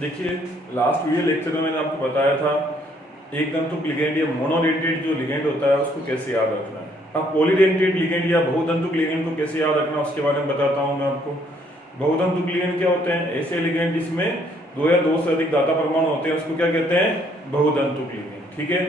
देखिए, last video lecture में मैंने आपको बताया था एक तंतुक लिगेंड या मोनोडेंटेड जो लिगेंड होता है उसको कैसे याद रखना है। अब पॉलीडेंटेड लिगेंड या बहुतंतुक लिगेंड को कैसे याद रखना है उसके बारे में बताता हूं मैं आपको। बहुतंतुक लिगेंड क्या होते हैं? ऐसे लिगेंड जिसमें दो या दो से अधिक धाता परमाणु होते हैं उसको क्या कहते हैं? बहुतंतुक लिगेंड। ठीक है,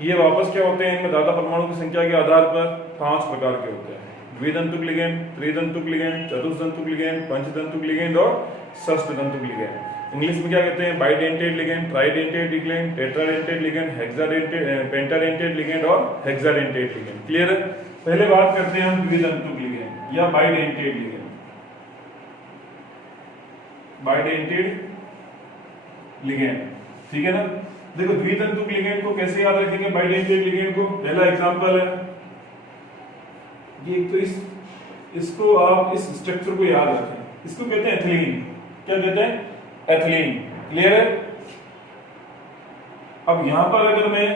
ये वापस क्या होते हैं? इनमें धाता परमाणु की संख्या के आधार पर 5 प्रकार के होते हैं: द्वितंतुक लिगेंड, त्रितंतुक लिगेंड, चतुस्तंतुक लिगेंड, पंचतंतुक लिगेंड और षष्ठतंतुक लिगेंड। इंग्लिश में क्या कहते हैं? Bidentate ligand, tridentate ligand, tetradentate ligand, hexadentate, पेंटाडेंटेड ligand और हेक्साडेंटेड लिगेंड। क्लियर है? पहले बात करते हैं हम द्वितंतुक लिगेंड या बाइडेंटेड लिगेंड। बाइडेंटेड लिगेंड, ठीक है ना? देखो, द्वितंतुक लिगेंड को कैसे याद रखेंगे? बाइडेंटेड लिगेंड को पहला एग्जांपल है ये, तो इसको आप इस स्ट्रक्चर को याद रखें। इसको कहते हैं एथिलीन। क्या कहते हैं? एथिलीन। क्लियर है? अब यहां पर अगर मैं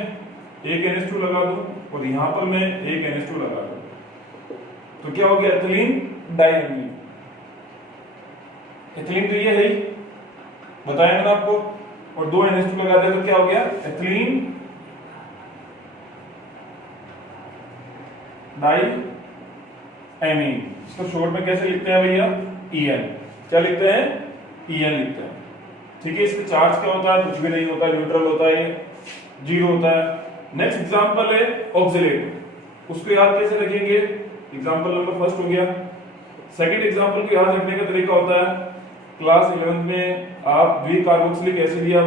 एक NH2 लगा दूं और यहां पर मैं एक NH2 लगा दूं तो क्या हो गया? Ethylene diamine. एथिलीन तो ये है ही, बताया मैंने आपको। और दो NH2 लगा दिया तो क्या हो गया? Ethylene diamine. इसको शॉर्ट में कैसे लिखते हैं भैया? EN। क्या लिखते हैं? EN लिखते हैं। ठीक है, इसका चार्ज क्या होता है? कुछ भी नहीं होता, न्यूट्रल होता है, जीरो होता है। नेक्स्ट एग्जांपल है ऑक्सिलेट। उसको याद कैसे रखेंगे? एग्जांपल नंबर फर्स्ट हो गया। सेकंड एग्जांपल को याद रखने का तरीका होता है, क्लास 11th में आप द्विकार्बोक्सिलिक एसिड या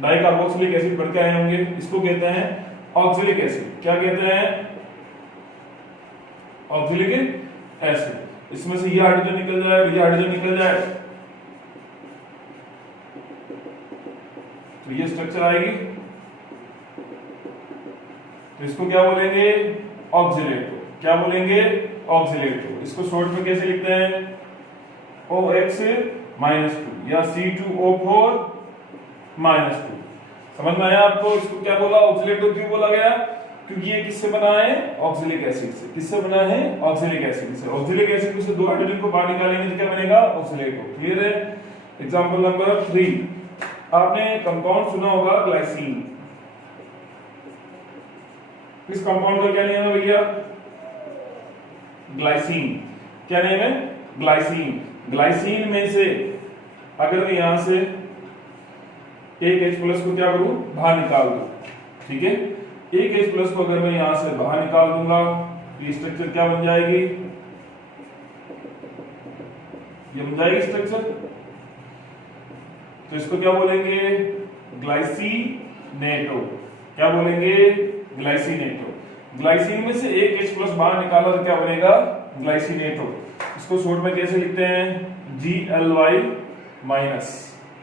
डाइकार्बोक्सिलिक एसिड पढ़ के आए होंगे। इसको कहते हैं ऑक्सिलिक एसिड। क्या कहते हैं? ऑक्सिलिक एसिड। इसमें से ये हाइड्रोजन निकल जाए और ये हाइड्रोजन निकल जाए तो ये स्ट्रक्चर आएगी। तो इसको क्या बोलेंगे? ऑक्सिलेटो। क्या बोलेंगे? ऑक्सिलेटो। इसको शॉर्ट में कैसे लिखते हैं? OX-2 या C2O4-2। समझ में आया आपको? इसको क्या बोला? ऑक्सिलेटो क्यों बोला गया? क्योंकि ये किससे बना है? ऑक्सिलिक एसिड से। किससे बना है? ऑक्सिलिक एसिड से। ऑक्सिलिक एसिड में से दो हाइड्रोजन को बाहर निकालेंगे तो क्या बनेगा? ऑक्सिलेटो। क्लियर है? एग्जांपल नंबर 3, आपने कंपाउंड सुना होगा ग्लाइसिन। इस कंपाउंड का क्या नेम है भैया? ग्लाइसिन। क्या नेम है? ग्लाइसिन। ग्लाइसिन में से अगर मैं यहां से एक H+ को क्या करूं? बाहर निकाल दूं। ठीक है, एक H+ को अगर मैं यहां से बाहर निकाल दूंगा तो ये स्ट्रक्चर क्या बन जाएगी? ये बन जाएगी स्ट्रक्चर। तो इसको क्या बोलेंगे? ग्लाइसिनेटो। क्या बोलेंगे? ग्लाइसिनेटो। ग्लाइसिन में से एक H+ बाहर निकाला तो क्या बनेगा? ग्लाइसिनेटो। इसको शॉर्ट में कैसे लिखते हैं? Gly-।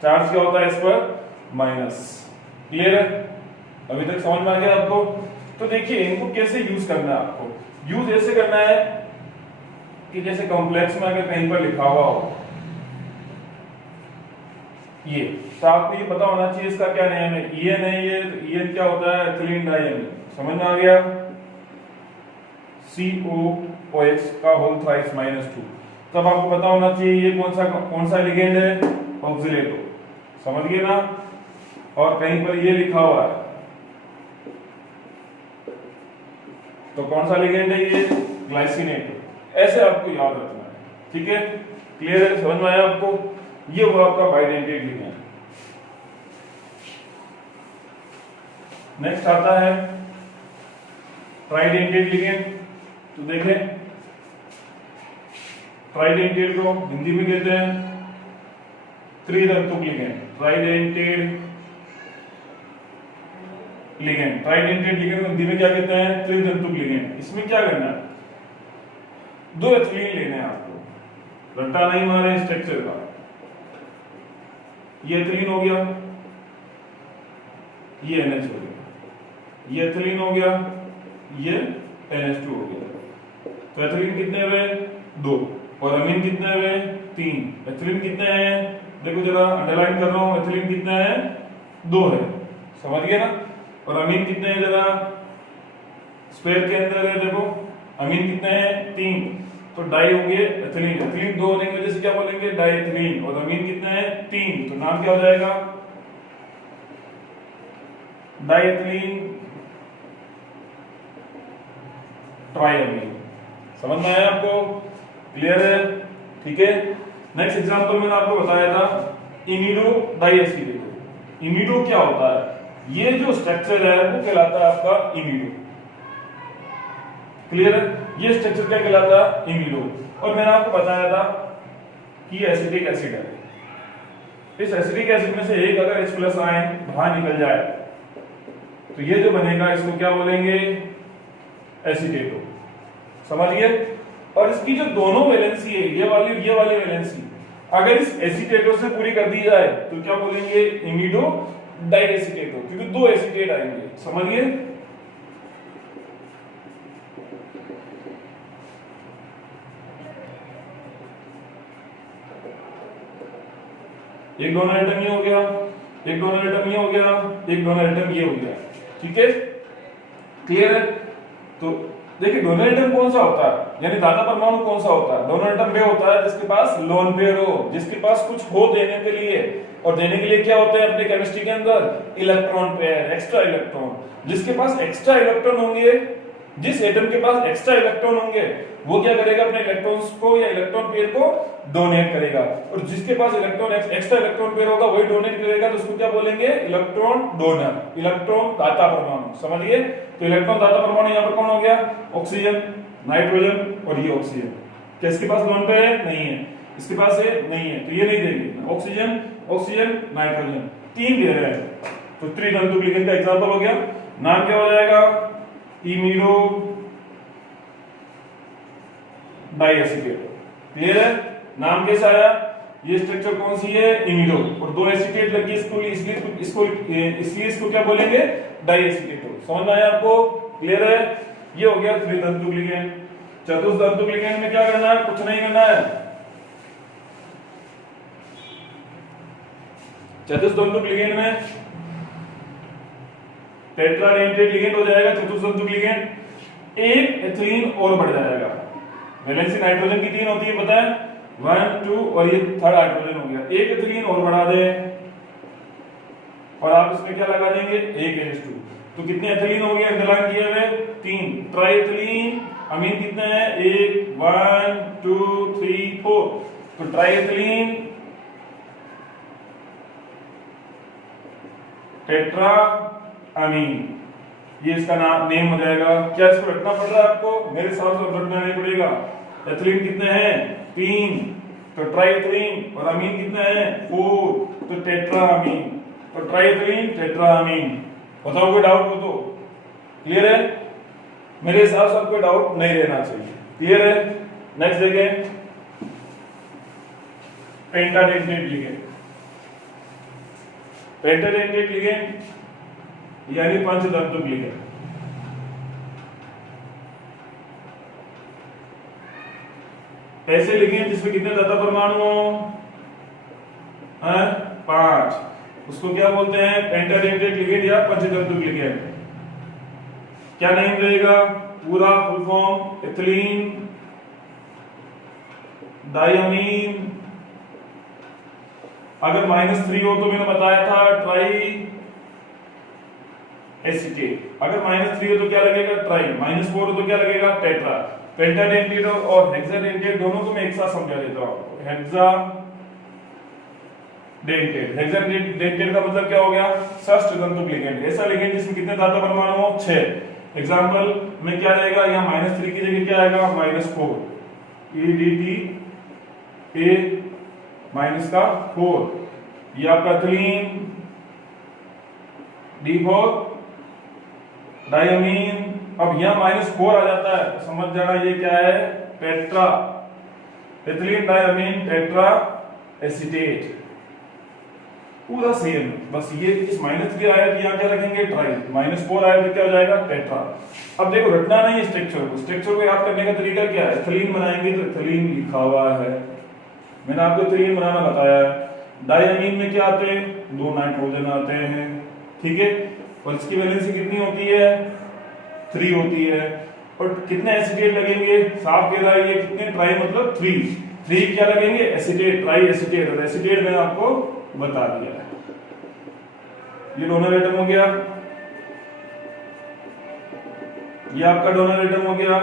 चार्ज क्या होता है इस पर? माइनस। क्लियर है? अभी तक समझ में आ गया आपको? तो देखिए, इनको कैसे यूज करना है आपको। यूज ऐसे करना है कि जैसे कॉम्प्लेक्स में अगर कहीं पर लिखा हुआ हो ये, तो आपको ये पता होना चाहिए इसका क्या नेम है। EN है ये, तो EN क्या होता है? Ethylene diamine. समझ में आ गया? COOH का होल थ्राइस -2। तब आपको पता होना चाहिए ये कौन सा लिगेंड है? ऑक्सिलेटो। समझ गए ना? और कहीं पर ये लिखा हुआ है तो कौन सा लिगेंड है ये? ग्लाइसिनेटो। ऐसे आपको याद रखना है। ठीक है? क्लियर है? समझ में आया आपको? ये वो आपका बाइडेंटेड लिगेंड। नेक्स्ट आता है ट्राइडेंटेड लिगेंड। तो देखें, ट्राइडेंटेड को हिंदी में कहते हैं त्रितंतुक ligand. Tridentate ligand. Tridentate ligand को हिंदी में क्या कहते हैं? त्रितंतुक लिगेंड। इसमें क्या करना है? दो एथिलीन लेने हैं आपको, रट्टा नहीं मारे स्ट्रक्चर का। ये एथिलीन हो गया, ये NH हो गया, ये एथिलीन हो गया, ये NH2 हो गया। तो एथिलीन कितने हुए? 2। और अमीन कितने हुए? 3। एथिलीन कितने हैं? देखो जरा अंडरलाइन कर रहा हूं। एथिलीन कितने हैं? 2 है। समझ गए ना? और अमीन कितने हैं? जरा स्क्वायर के अंदर है, देखो अमीन कितने हैं? 3। तो डाई हो गए एथिलीन, एथिलीन 2 होने की वजह से क्या बोलेंगे डाई एथिलीन, और अमीन कितने हैं 3, तो नाम क्या हो जाएगा डाई एथिलीन ट्राइअमीन। समझ में आया आपको, क्लियर है, ठीक है। नेक्स्ट एग्जांपल मैंने आपको बताया था इमिडो डाइएसिटेटो। इमिडो क्या होता है, ये जो स्ट्रक्चर है वो कहलाता है आपका इमिडो, क्लियर है, ये स्ट्रक्चर क्या कहलाता है इमिडो। और मैंने आपको बताया था कि एसिटिक एसिड है, इस एसिटिक एसिड में से एक अगर H+ आयन बाहर निकल जाए तो ये जो बनेगा इसको क्या बोलेंगे एसीटेटो, समझ गए। और इसकी जो दोनों वैलेंसी है ये वाली वैलेंसी अगर इस एसीटेटो से पूरी कर दी जाए तो क्या बोलेंगे इमिडो डाइएसिटेटो, क्योंकि 2 एसीटेट आएंगे, समझ गए। एक डोनर एटम ये हो गया, एक डोनर एटम ये हो गया, एक डोनर एटम ये हो गया, ठीक है, क्लियर है। तो देखिए डोनर एटम कौन सा होता है, यानी दाता परमाणु कौन सा होता है, डोनर एटम वे होता है जिसके पास लोन पेयर हो, जिसके पास कुछ हो देने के लिए, और देने के लिए क्या होते हैं अपने केमिस्ट्री के अंदर इलेक्ट्रॉन पेयर, एक्स्ट्रा इलेक्ट्रॉन। जिसके पास एक्स्ट्रा इलेक्ट्रॉन होंगे, जिस एटम के पास एक्स्ट्रा इलेक्ट्रॉन होंगे वो क्या करेगा अपने इलेक्ट्रॉन्स को या इलेक्ट्रॉन पेयर को डोनेट करेगा, और जिसके पास इलेक्ट्रॉन एक्स्ट्रा इलेक्ट्रॉन पेयर होगा वही डोनेट करेगा, तो उसको क्या बोलेंगे इलेक्ट्रॉन डोनर, इलेक्ट्रॉन दाता परमाणु, समझिए। तो इलेक्ट्रॉन दाता परमाणु यहाँ पर कौन हो गया ऑक्सीजन, नाइट्रोजन और ये ऑक्सीजन। क्या इसके पास लोन पेयर है, नहीं है, इसके पास है नहीं है, तो ये नहीं देंगे, ऑक्सीजन ऑक्सीजन नाइट्रोजन 3 दे रहे हैं, तो त्रितंतु लिगेंड का एग्जांपल हो गया। नाम क्या हो जाएगा इमिडो डाइएसिटेटो, क्लियर है। नाम कैसा आया, ये स्ट्रक्चर कौन सी है इमिडो, और 2 एसीटेट लगी इसको, इसलिए इसको क्या बोलेंगे डाइएसिटेटो। समझ में आया आपको, क्लियर है। ये हो गया त्रितंतु लिगेंड। चतुस्तंतु लिगेंड में क्या करना है, कुछ नहीं करना है। चतुस्तंतु लिगेंड में टेट्राडेंटेट लिगेंड हो जाएगा चतुस्तंतु लिगेंड, एक एथिलीन और बढ़ जाएगा, वैलेंसी नाइट्रोजन की 3 होती है पता है, 1 2 और ये थर्ड हाइड्रोजन हो गया, एक एथिलीन और बढ़ा दे और आप इसमें क्या लगा देंगे एक H2, तो कितने एथिलीन हो गए अंडरलाइन किए हुए 3, ट्राइएथिलीन। अमीन कितने हैं 1 1 2 3 4, तो ट्राइएथिलीन टेट्रा अमीन, ये इसका नेम हो जाएगा। क्या इसको रखना पड़ रहा है आपको, मेरे हिसाब से रखना नहीं पड़ेगा। एथिलीन कितने हैं 3, तो ट्राइएथिलीन, और अमीन कितने हैं 4, तो टेट्रा अमीन, तो ट्राइएथिलीन टेट्रा अमीन। बताओ कोई डाउट हो तो, क्लियर है। मेरे हिसाब से आपको डाउट नहीं रहना चाहिए, क्लियर है। नेक्स्ट देखें पेंटाडेंटेट लिगेंड। पेंटाडेंटेट लिगेंड यानी पंचतंतुक लिगेंड। ऐसे लिगेंड जिसमें कितने दाता परमाणु हो 5, उसको क्या बोलते हैं पेंटाडेंटेट लिगेंड या पंचतंतुक लिगेंड। क्या नेम रहेगा पूरा फुल फॉर्म, एथिलीन डाइअमीन, अगर -3 हो तो मैंने बताया था ट्राई एसीटेट, अगर -3 हो तो क्या लगेगा ट्राई, -4 हो तो क्या लगेगा टेट्रा। पेंटाडेंटेट और हेक्साडेंटेट दोनों को मैं एक साथ समझा देता हूं। हेक्साडेंटेट का मतलब क्या हो गया षष्ठतंतुक लिगेंड, ऐसा लिगेंड जिसमें कितने दाता परमाणु हो 6। एग्जांपल में क्या रहेगा यहाँ -3 की जगह क्या आएगा -4, EDT A -4, ये आपका एथिलीन D4 डाइअमीन। अब यहाँ -4 आ जाता है तो समझ जाना ये क्या है टेट्रा, एथिलीन डाइअमीन टेट्रा एसीटेट, पूरा सेम। बस ये इस -3 आया तो यहाँ क्या रखेंगे ट्राई, -4 आया तो क्या हो जाएगा टेट्रा। अब देखो रटना नहीं स्ट्रक्चर को, स्ट्रक्चर को याद करने का तरीका क्या है, एथिलीन बनाएंगे तो एथिलीन लिखा हुआ है, मैंने आपको एथिलीन बनाना बताया है। डाइअमीन में क्या आते हैं 2 नाइट्रोजन आते हैं, ठीक है, और इसकी वैलेंसी कितनी होती है 3 होती है। और कितने एसीटेट लगेंगे, साफ कह रहा है ये कितने, ट्राई मतलब 3 क्या लगेंगे, एसीटेट, ट्राई एसीटेट। और एसीटेट मैंने आपको बता दिया है। ये डोनर एटम हो गया, ये आपका डोनर एटम हो गया।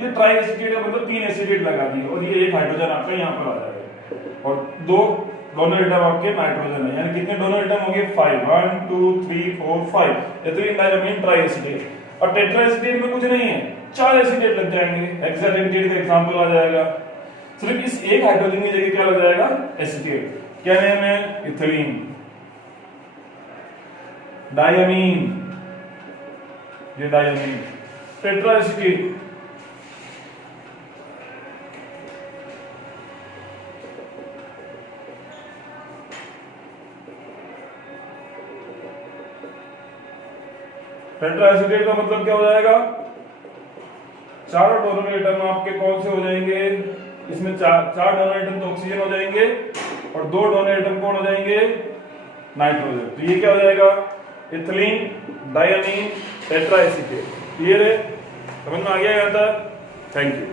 ये ट्राई एसीटेट है मतलब 3 एसीटेट लगा दिए, और ये एक हाइड्रोजन आपका यहाँ पर आ जाएगा, और 2 डोनर एटम आपके नाइट्रोजन है। यानी कितने डोनर एटम हो गए, 5, 1 2 3 4 5। Ethylene diamine try acetate. और टेट्रा एसीटेट में कुछ नहीं है, 4 एसीटेट लग जाएंगे। हेक्साडेंटेट का एग्जांपल आ जाएगा। सिर्फ इस एक हाइड्रोजन की जगह क्या लग जाएगा, एसीटेट। क्या नेम है, इथिलीन। डायमीन, ये diamine. Tetra acetate, tetra acetate का मतलब क्या हो जाएगा, चारों डोनर एटम आपके कौन से हो जाएंगे, इसमें चार डोनर एटम तो ऑक्सीजन हो जाएंगे, और 2 डोनर एटम कौन हो जाएंगे, नाइट्रोजन। तो ये क्या हो जाएगा, ethylene diamine tetra acetate. Clear है, समझ में आ गया यहाँ तक? Thank you.